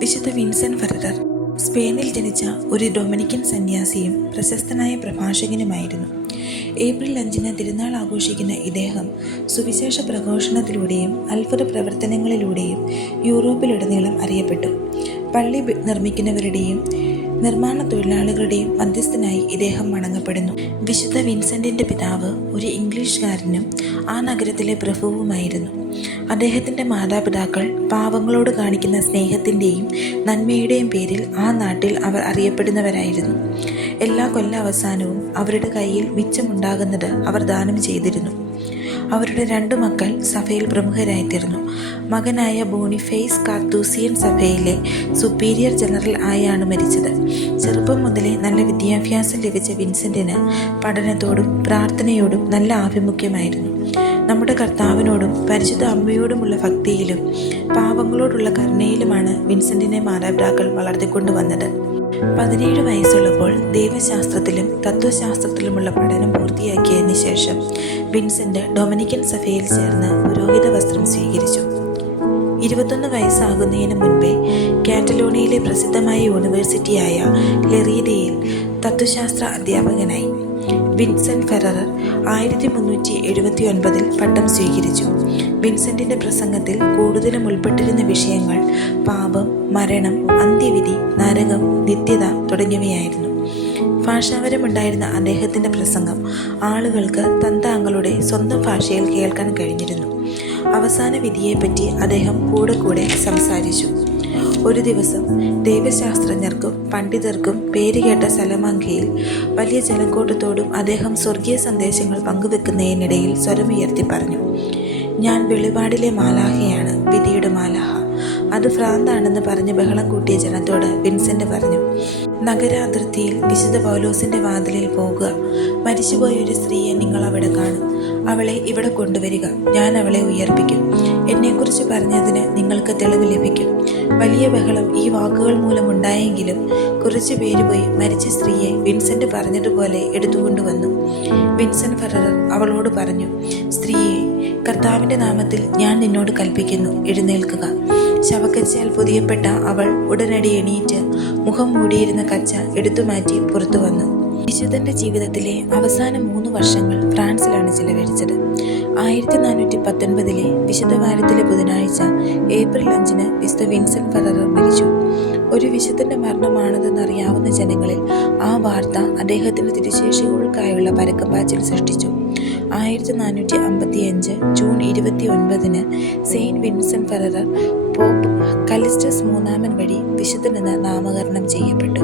വിശുദ്ധ Vincent Ferrer സ്പെയിനിൽ ജനിച്ച ഒരു ഡൊമിനിക്കൻ സന്യാസിയും പ്രശസ്തനായ പ്രഭാഷകനുമായിരുന്നു. ഏപ്രിൽ 5 തിരുനാൾ ആഘോഷിക്കുന്ന ഇദ്ദേഹം സുവിശേഷ പ്രഘോഷണത്തിലൂടെയും അത്ഭുത പ്രവർത്തനങ്ങളിലൂടെയും യൂറോപ്പിലുടനീളം അറിയപ്പെട്ടു. പള്ളി നിർമ്മിക്കുന്നവരുടെയും നിർമ്മാണ തൊഴിലാളികളുടെയും മധ്യസ്ഥനായി ഇദ്ദേഹം വണങ്ങപ്പെടുന്നു. വിശുദ്ധ വിൻസെന്റിന്റെ പിതാവ് ഒരു ഇംഗ്ലീഷുകാരനും ആ നഗരത്തിലെ പ്രഭുവുമായിരുന്നു. അദ്ദേഹത്തിൻ്റെ മാതാപിതാക്കൾ പാവങ്ങളോട് കാണിക്കുന്ന സ്നേഹത്തിൻ്റെയും നന്മയുടെയും പേരിൽ ആ നാട്ടിൽ അവർ അറിയപ്പെടുന്നവരായിരുന്നു. എല്ലാ കൊല്ലാവസാനവും അവരുടെ കയ്യിൽ മിച്ചമുണ്ടാകുന്നത് അവർ ദാനം ചെയ്തിരുന്നു. അവരുടെ 2 മക്കൾ സഭയിൽ പ്രമുഖരായിത്തീർന്നു. മകനായ ബോണിഫേസ് കാർത്തൂസിയൻ സഭയിലെ സുപ്പീരിയർ ജനറൽ ആയാണ് മരിച്ചത്. ചെറുപ്പം മുതലേ നല്ല വിദ്യാഭ്യാസം ലഭിച്ച വിൻസെന്റിന് പഠനത്തോടും പ്രാർത്ഥനയോടും നല്ല ആഭിമുഖ്യമായിരുന്നു. നമ്മുടെ കർത്താവിനോടും പരിശുദ്ധ അമ്മയോടുമുള്ള ഭക്തിയിലും പാവങ്ങളോടുള്ള കരുണയിലുമാണ് വിൻസെന്റിനെ മാതാപിതാക്കൾ വളർത്തിക്കൊണ്ടുവന്നത്. 17 വയസ്സുള്ളപ്പോൾ ദൈവശാസ്ത്രത്തിലും തത്വശാസ്ത്രത്തിലുമുള്ള പഠനം പൂർത്തിയാക്കിയതിന് ശേഷം വിൻസെന്റ് ഡൊമിനിക്കൻ സഭയിൽ ചേർന്ന് പുരോഹിത വസ്ത്രം സ്വീകരിച്ചു. 21 വയസ്സാകുന്നതിന് മുൻപേ കാറ്റലോണിയയിലെ പ്രസിദ്ധമായ യൂണിവേഴ്സിറ്റിയായ ലെറീദയിൽ തത്വശാസ്ത്ര അധ്യാപകനായി. വിൻസെന്റ് ഫെറർ 1379 പട്ടം സ്വീകരിച്ചു. വിൻസെന്റിന്റെ പ്രസംഗത്തിൽ കൂടുതലും ഉൾപ്പെട്ടിരുന്ന വിഷയങ്ങൾ പാപം, മരണം, അന്ത്യവിധി, നരകം, നിത്യത തുടങ്ങിയവയായിരുന്നു. ഭാഷാപരമുണ്ടായിരുന്ന അദ്ദേഹത്തിൻ്റെ പ്രസംഗം ആളുകൾക്ക് തങ്ങളുടെ സ്വന്തം ഭാഷയിൽ കേൾക്കാൻ കഴിഞ്ഞിരുന്നു. അവസാന വിധിയെപ്പറ്റി അദ്ദേഹം കൂടെ സംസാരിച്ചു. ഒരു ദിവസം ദൈവശാസ്ത്രജ്ഞർക്കും പണ്ഡിതർക്കും പേരുകേട്ട സലമാങ്കയിൽ വലിയ ജനക്കൂട്ടത്തോടും അദ്ദേഹം സ്വർഗീയ സന്ദേശങ്ങൾ പങ്കുവെക്കുന്നതിനിടയിൽ സ്വരമുയർത്തി പറഞ്ഞു, "ഞാൻ വെളിപാടിലെ മാലാഹയാണ്, വിധിയുടെ മാലാഹ." അത് ഭ്രാന്താണെന്ന് പറഞ്ഞ് ബഹളം കൂട്ടിയ ജനത്തോട് വിൻസെന്റ് പറഞ്ഞു, "നഗരാതിർത്തിയിൽ വിശുദ്ധ പൗലോസിന്റെ വാതിലിൽ പോകുക. മരിച്ചുപോയ ഒരു സ്ത്രീയെ നിങ്ങൾ അവിടെ കാണും. അവളെ ഇവിടെ കൊണ്ടുവരിക. ഞാൻ അവളെ ഉയർപ്പിക്കും. എന്നെക്കുറിച്ച് പറഞ്ഞതിന് നിങ്ങൾക്ക് തെളിവ് ലഭിക്കും." വലിയ ബഹളം ഈ വാക്കുകൾ മൂലമുണ്ടായെങ്കിലും കുറച്ചു പേര് പോയി മരിച്ച സ്ത്രീയെ വിൻസെന്റ് പറഞ്ഞതുപോലെ എടുത്തുകൊണ്ടുവന്നു. വിൻസെന്റ് ഫെറർ അവളോട് പറഞ്ഞു, "സ്ത്രീയെ, കർത്താവിൻ്റെ നാമത്തിൽ ഞാൻ നിന്നോട് കൽപ്പിക്കുന്നു, എഴുന്നേൽക്കുക." ശവക്കച്ചയാൽ പൊതിയപ്പെട്ട അവൾ ഉടനടി എണീറ്റ് മുഖം മൂടിയിരുന്ന കച്ച എടുത്തുമാറ്റി പുറത്തു വന്നു. വിശുദ്ധന്റെ ജീവിതത്തിലെ അവസാന 3 വർഷങ്ങൾ ഫ്രാൻസിലാണ് ചിലവഴിച്ചത്. 1419 വിശുദ്ധ വാരത്തിലെ ബുധനാഴ്ച ഏപ്രിൽ 5 വിശുദ്ധ വിൻസെന്റ് ഫെറർ മരിച്ചു. ഒരു വിശുദ്ധന്റെ മരണമാണതെന്നറിയാവുന്ന ജനങ്ങളിൽ ആ വാർത്ത അദ്ദേഹത്തിന്റെ തിരുശേഷികൾക്കായുള്ള പരക്കപ്പാച്ചിൽ സൃഷ്ടിച്ചു. 1455 June 29 Saint Vincent Ferrer Pope Calixtus III വഴി വിശുദ്ധനെന്ന് നാമകരണം ചെയ്യപ്പെട്ടു.